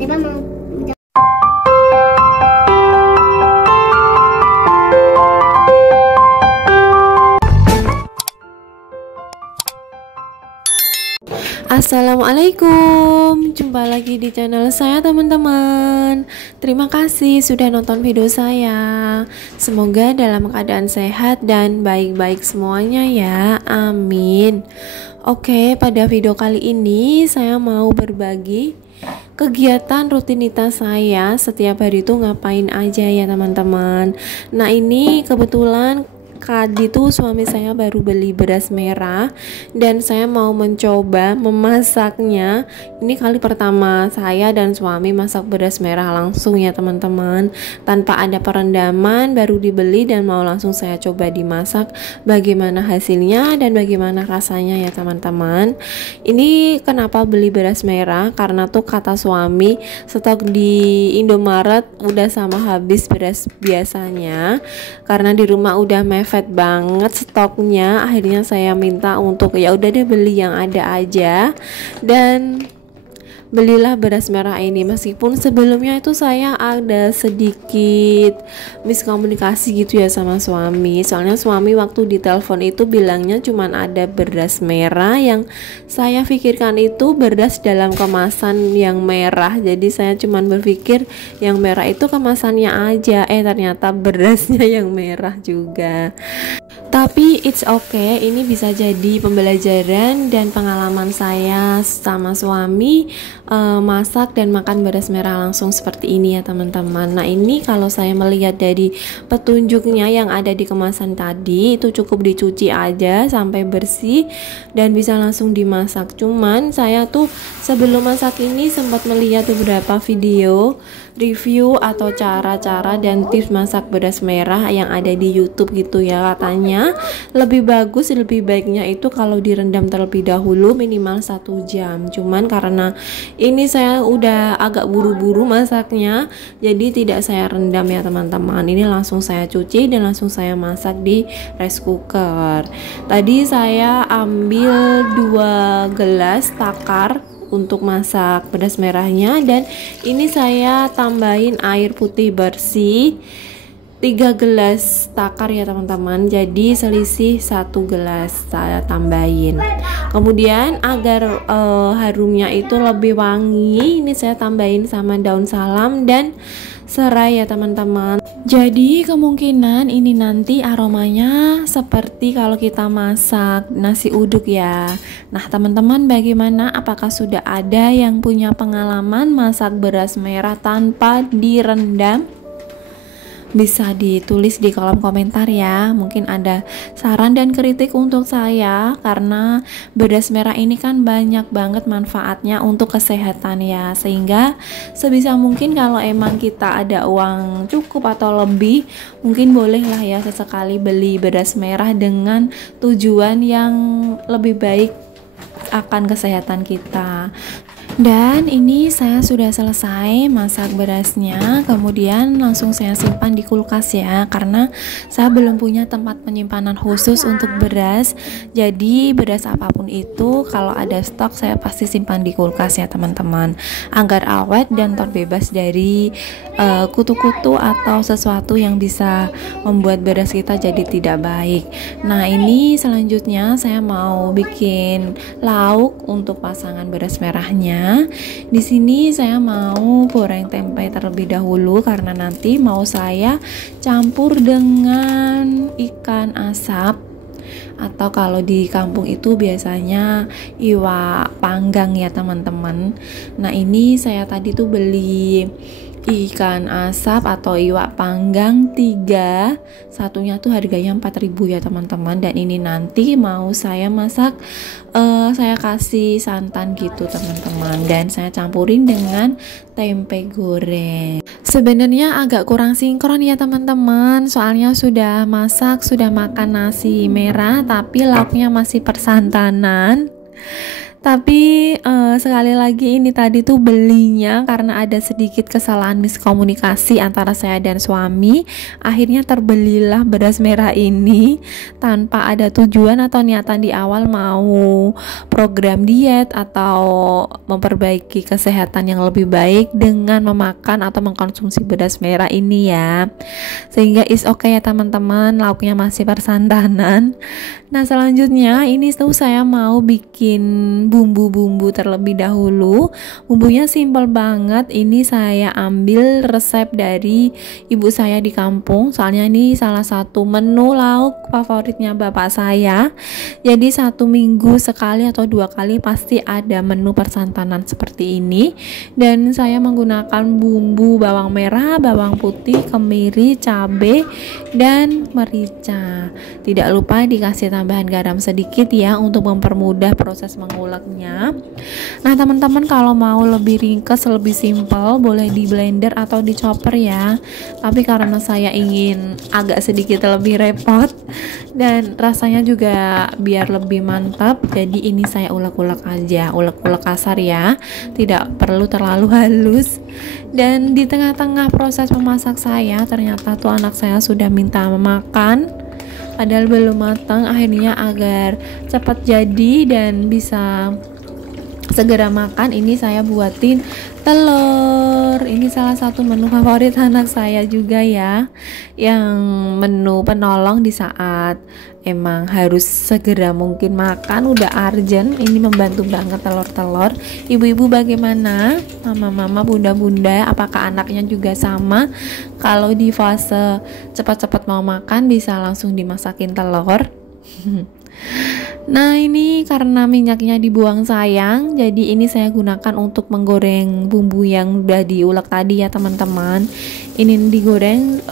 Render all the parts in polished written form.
Depa mau Assalamualaikum, jumpa lagi di channel saya teman-teman. Terima kasih sudah nonton video saya. Semoga dalam keadaan sehat dan baik-baik semuanya ya, amin. Oke, pada video kali ini saya mau berbagi kegiatan rutinitas saya setiap hari itu ngapain aja ya teman-teman. Nah ini kebetulan tadi tuh suami saya baru beli beras merah dan saya mau mencoba memasaknya. Ini kali pertama saya dan suami masak beras merah langsung ya teman-teman, tanpa ada perendaman, baru dibeli dan mau langsung saya coba dimasak bagaimana hasilnya dan bagaimana rasanya ya teman-teman. Ini kenapa beli beras merah, karena tuh kata suami stok di Indomaret udah sama habis beras biasanya, karena di rumah udah mepet banget stoknya. Akhirnya saya minta untuk ya udah deh beli yang ada aja dan belilah beras merah ini. Meskipun sebelumnya itu saya ada sedikit miskomunikasi gitu ya sama suami. Soalnya suami waktu ditelepon itu bilangnya cuman ada beras merah, yang saya pikirkan itu beras dalam kemasan yang merah. Jadi saya cuman berpikir yang merah itu kemasannya aja, ternyata berasnya yang merah juga. Tapi it's okay, ini bisa jadi pembelajaran dan pengalaman saya sama suami masak dan makan beras merah langsung seperti ini ya teman-teman. Nah ini kalau saya melihat dari petunjuknya yang ada di kemasan tadi, itu cukup dicuci aja sampai bersih dan bisa langsung dimasak. Cuman saya tuh sebelum masak ini sempat melihat beberapa video review atau cara-cara dan tips masak beras merah yang ada di YouTube gitu ya. Katanya lebih bagus, lebih baiknya itu kalau direndam terlebih dahulu minimal 1 jam. Cuman karena ini saya udah agak buru-buru masaknya, jadi tidak saya rendam ya teman-teman. Ini langsung saya cuci dan langsung saya masak di rice cooker. Tadi saya ambil 2 gelas takar untuk masak beras merahnya, dan ini saya tambahin air putih bersih 3 gelas takar ya teman-teman, jadi selisih 1 gelas saya tambahin. Kemudian agar harumnya itu lebih wangi, ini saya tambahin sama daun salam dan serai ya teman-teman. Jadi kemungkinan ini nanti aromanya seperti kalau kita masak nasi uduk ya. Nah teman-teman, bagaimana? Apakah sudah ada yang punya pengalaman masak beras merah tanpa direndam? Bisa ditulis di kolom komentar ya. Mungkin ada saran dan kritik untuk saya, karena beras merah ini kan banyak banget manfaatnya untuk kesehatan ya. Sehingga sebisa mungkin kalau emang kita ada uang cukup atau lebih, mungkin bolehlah ya sesekali beli beras merah dengan tujuan yang lebih baik akan kesehatan kita. Dan ini saya sudah selesai masak berasnya, kemudian langsung saya simpan di kulkas ya, karena saya belum punya tempat penyimpanan khusus untuk beras. Jadi beras apapun itu kalau ada stok saya pasti simpan di kulkas ya teman-teman, agar awet dan terbebas dari kutu-kutu atau sesuatu yang bisa membuat beras kita jadi tidak baik. Nah ini selanjutnya saya mau bikin lauk untuk pasangan beras merahnya. Di sini saya mau goreng tempe terlebih dahulu, karena nanti mau saya campur dengan ikan asap, atau kalau di kampung itu biasanya iwak panggang ya teman-teman. Nah ini saya tadi tuh beli ikan asap atau iwak panggang 3, satunya tuh harganya 4.000 ya teman-teman. Dan ini nanti mau saya masak, saya kasih santan gitu teman-teman, dan saya campurin dengan tempe goreng. Sebenarnya agak kurang sinkron ya teman-teman, soalnya sudah masak, sudah makan nasi merah, tapi lauknya masih persantanan. Tapi sekali lagi ini tadi tuh belinya karena ada sedikit kesalahan miskomunikasi antara saya dan suami. Akhirnya terbelilah beras merah ini tanpa ada tujuan atau niatan di awal mau program diet atau memperbaiki kesehatan yang lebih baik dengan memakan atau mengkonsumsi beras merah ini ya. Sehingga is okay ya teman-teman, lauknya masih persantanan. Nah selanjutnya ini tuh saya mau bikin bumbu-bumbu terlebih dahulu. Bumbunya simple banget. Ini saya ambil resep dari ibu saya di kampung. Soalnya ini salah satu menu lauk favoritnya bapak saya. Jadi 1 minggu sekali atau 2 kali pasti ada menu persantanan seperti ini. Dan saya menggunakan bumbu bawang merah, bawang putih, kemiri, cabai, dan merica. Tidak lupa dikasih tambahan garam sedikit ya untuk mempermudah proses menguleknya. Nah teman-teman, kalau mau lebih ringkas, lebih simple, boleh di blender atau di chopper ya. Tapi karena saya ingin agak sedikit lebih repot dan rasanya juga biar lebih mantap, jadi ini saya ulek-ulek aja, ulek-ulek kasar ya, tidak perlu terlalu halus. Dan di tengah-tengah proses memasak saya, ternyata tuh anak saya sudah minta makan padahal belum matang. Akhirnya agar cepat jadi dan bisa segera makan, ini saya buatin telur. Ini salah satu menu favorit anak saya juga ya, yang menu penolong di saat emang harus segera mungkin makan, udah urgent. Ini membantu banget telur-telur. Ibu-ibu bagaimana? Mama-mama, bunda-bunda, apakah anaknya juga sama? Kalau di fase cepat-cepat mau makan bisa langsung dimasakin telur. Nah ini karena minyaknya dibuang sayang, jadi ini saya gunakan untuk menggoreng bumbu yang udah diulek tadi ya teman-teman. Ini digoreng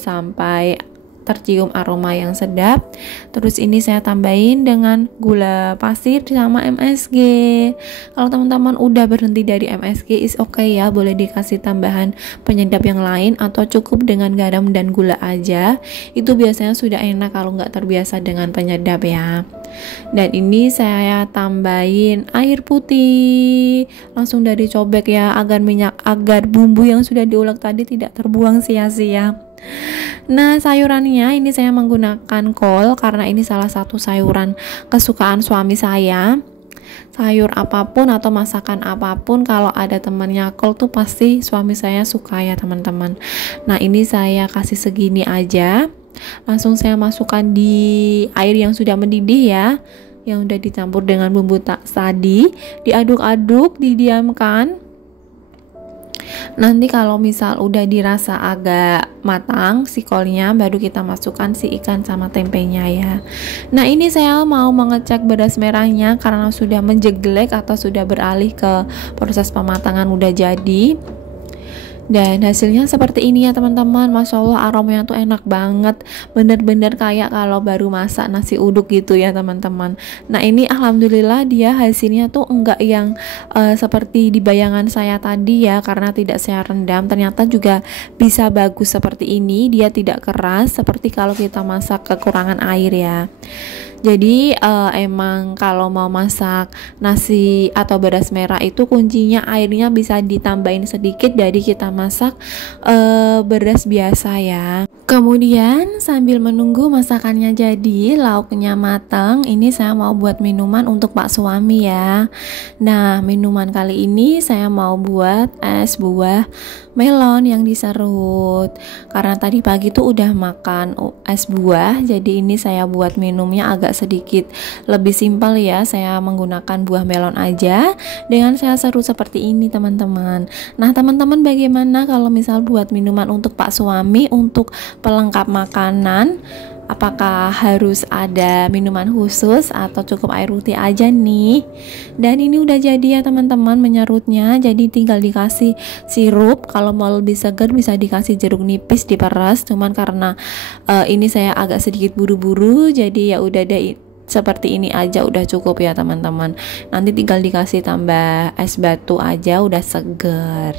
sampai tercium aroma yang sedap. Terus ini saya tambahin dengan gula pasir sama MSG. Kalau teman-teman udah berhenti dari MSG is okay ya, boleh dikasih tambahan penyedap yang lain atau cukup dengan garam dan gula aja. Itu biasanya sudah enak kalau nggak terbiasa dengan penyedap ya. Dan ini saya tambahin air putih langsung dari cobek ya, agar bumbu yang sudah diulek tadi tidak terbuang sia-sia. Nah sayurannya ini saya menggunakan kol karena ini salah satu sayuran kesukaan suami saya. Sayur apapun atau masakan apapun kalau ada temannya kol tuh pasti suami saya suka ya teman-teman. Nah ini saya kasih segini aja, langsung saya masukkan di air yang sudah mendidih ya, yang udah dicampur dengan bumbu tadi. Diaduk-aduk, didiamkan. Nanti kalau misal udah dirasa agak matang si kolnya, baru kita masukkan si ikan sama tempenya ya. Nah ini saya mau mengecek beras merahnya karena sudah menjeglek atau sudah beralih ke proses pematangan, udah jadi. Dan hasilnya seperti ini ya teman-teman. Masya Allah aromanya tuh enak banget, bener-bener kayak kalau baru masak nasi uduk gitu ya teman-teman. Nah ini alhamdulillah dia hasilnya tuh enggak yang seperti di bayangan saya tadi ya, karena tidak saya rendam. Ternyata juga bisa bagus seperti ini, dia tidak keras seperti kalau kita masak kekurangan air ya. Jadi emang kalau mau masak nasi atau beras merah itu kuncinya airnya bisa ditambahin sedikit dari kita masak beras biasa ya. Kemudian sambil menunggu masakannya jadi, lauknya matang, ini saya mau buat minuman untuk Pak suami ya. Nah minuman kali ini saya mau buat es buah melon yang diserut. Karena tadi pagi tuh udah makan es buah, jadi ini saya buat minumnya agak sedikit lebih simpel ya. Saya menggunakan buah melon aja dengan saya serut seperti ini teman-teman. Nah teman-teman bagaimana kalau misal buat minuman untuk Pak suami, untuk pelengkap makanan, apakah harus ada minuman khusus atau cukup air putih aja nih? Dan ini udah jadi ya teman-teman menyerutnya, jadi tinggal dikasih sirup. Kalau mau lebih segar bisa dikasih jeruk nipis diperas, cuman karena ini saya agak sedikit buru-buru, jadi ya udah deh seperti ini aja udah cukup ya teman-teman. Nanti tinggal dikasih tambah es batu aja udah segar.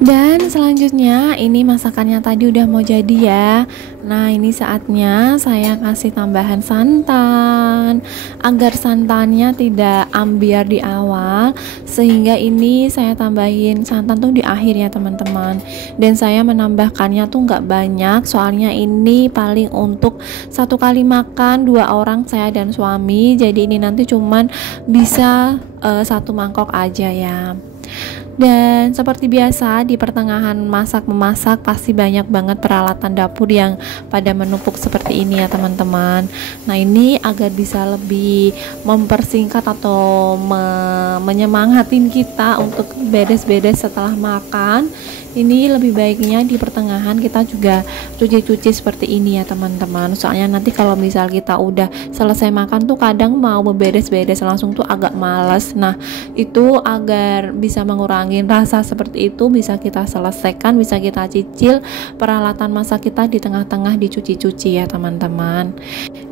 Dan selanjutnya ini masakannya tadi udah mau jadi ya. Nah, ini saatnya saya kasih tambahan santan agar santannya tidak ambiar di awal, sehingga ini saya tambahin santan tuh di akhir ya teman-teman. Dan saya menambahkannya tuh nggak banyak, soalnya ini paling untuk satu kali makan 2 orang, saya dan suami. Jadi ini nanti cuman bisa 1 mangkok aja ya. Dan seperti biasa di pertengahan memasak pasti banyak banget peralatan dapur yang pada menumpuk seperti ini ya teman-teman. Nah, ini agar bisa lebih mempersingkat atau menyemangatin kita untuk beres-beres setelah makan. Ini lebih baiknya di pertengahan kita juga cuci-cuci seperti ini ya teman-teman. Soalnya nanti kalau misal kita udah selesai makan tuh kadang mau beberes-beres langsung tuh agak males. Nah, itu agar bisa mengurangi rasa seperti itu, bisa kita selesaikan, bisa kita cicil peralatan masak kita di tengah-tengah dicuci-cuci ya teman-teman.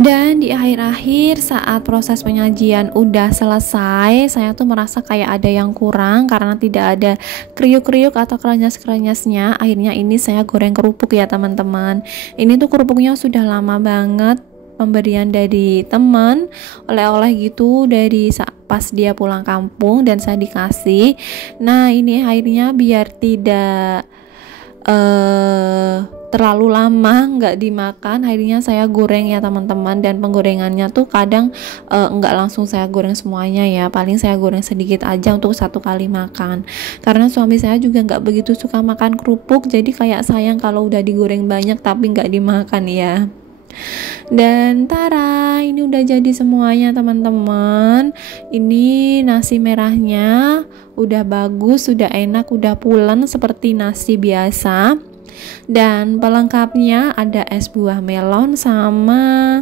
Dan di akhir-akhir saat proses penyajian udah selesai, saya tuh merasa kayak ada yang kurang karena tidak ada kriuk-kriuk atau krenyes-krenyesnya. Akhirnya ini saya goreng kerupuk ya teman-teman. Ini tuh kerupuknya sudah lama banget, pemberian dari teman, oleh-oleh gitu dari pas dia pulang kampung dan saya dikasih. Nah, ini akhirnya biar tidak terlalu lama nggak dimakan, akhirnya saya goreng ya teman-teman. Dan penggorengannya tuh kadang nggak langsung saya goreng semuanya ya, paling saya goreng sedikit aja untuk 1 kali makan, karena suami saya juga nggak begitu suka makan kerupuk, jadi kayak sayang kalau udah digoreng banyak tapi nggak dimakan ya. Dan tara, ini udah jadi semuanya teman-teman. Ini nasi merahnya udah bagus, sudah enak, udah pulen seperti nasi biasa. Dan pelengkapnya ada es buah melon sama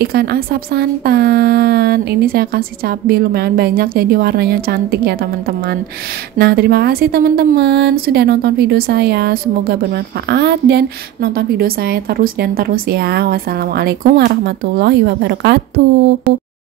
ikan asap santan. Ini saya kasih cabai lumayan banyak jadi warnanya cantik ya teman-teman. Nah, terima kasih teman-teman sudah nonton video saya, semoga bermanfaat dan nonton video saya terus dan terus ya. Wassalamualaikum warahmatullahi wabarakatuh.